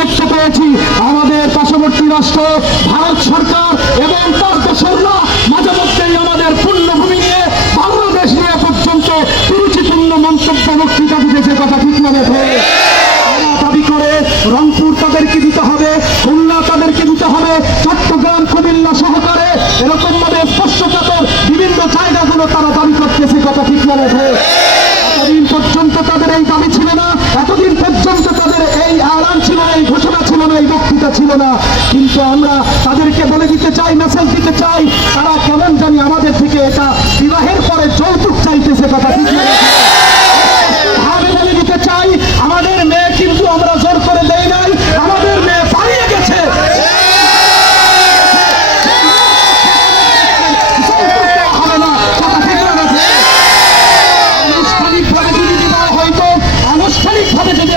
দেখতে পেয়েছি আমাদের পার্শ্ববর্তী রাষ্ট্র, ভারত সরকার এবং তার দোসররা মাঝে মধ্যেই আমাদের পূর্ণভূমি নিয়ে বাংলাদেশ নিয়ে পর্যন্ত কুরুচিপূর্ণ মন্তব্য বক্তৃতা দিতেছে কথা ঠিক না তারা দাবি করে রংপুর তাদেরকে দিতে হবে, খুলনা তাদেরকে দিতে হবে, চট্টগ্রাম কুমিল্লা সহকারে এরকম ভাবে স্পষ্টকাতর বিভিন্ন জায়গাগুলো তারা দাবি করতেছে কথা ঠিক না বেঠে এতদিন পর্যন্ত তাদের এই দাবি ছিল না এতদিন পর্যন্ত তাদের এই আলান ছিল না এই ঘোষণা ছিল বক্তৃতা ছিল না। কিন্তু আমরা তাদেরকে বলে দিতে চাই মেসেজ দিতে চাই, তারা কেমন জানি আমাদের থেকে এটা বিবাহের পরে যৌতুক চাইতেছে কথা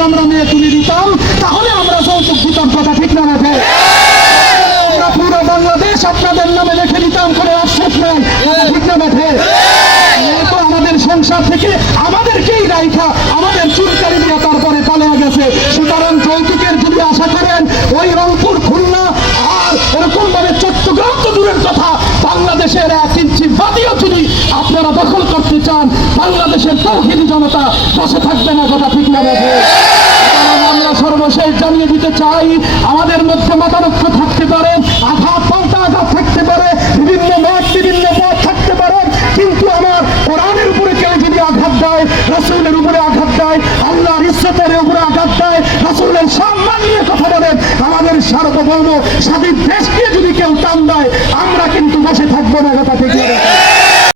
আমরা মেয়ে তুলে দিতাম, তাহলে আমরা যৌতুক দিতাম কথা ঠিক না বেঠে? আমরা পুরো বাংলাদেশ আপনাদের নামে লিখে দিতাম করে আশ্বাস নেয় কথা ঠিক না বেঠে? তো আমাদের সংসার থেকে আমাদেরকেই রাইখা আমাদের চুরকারি দিয়ে তারপরে পালিয়ে গেছে সুতরাং যৌতুকের যদি আশা করেন ওই রংপুর খুলনা আর এরকম ভাবে চট্টগ্রাম তো দূরের কথা বাংলাদেশের এক ইঞ্চি বাদিও যদি আপনারা দখল করতে চান বাংলাদেশের তৌহিদি জনতা বসে থাকবে না কথা ঠিক না? আমরা সর্বশেষ জানিয়ে দিতে চাই আমাদের মধ্যে মতানক্য রসুলের উপরে আঘাত দেয়, আল্লাহর ইজ্জতের উপরে আঘাত দেয়, রাসুলের সম্মান নিয়ে কথা বলেন আমাদের সার্বভৌম স্বাধীন দেশকে যদি কেউ টান দেয়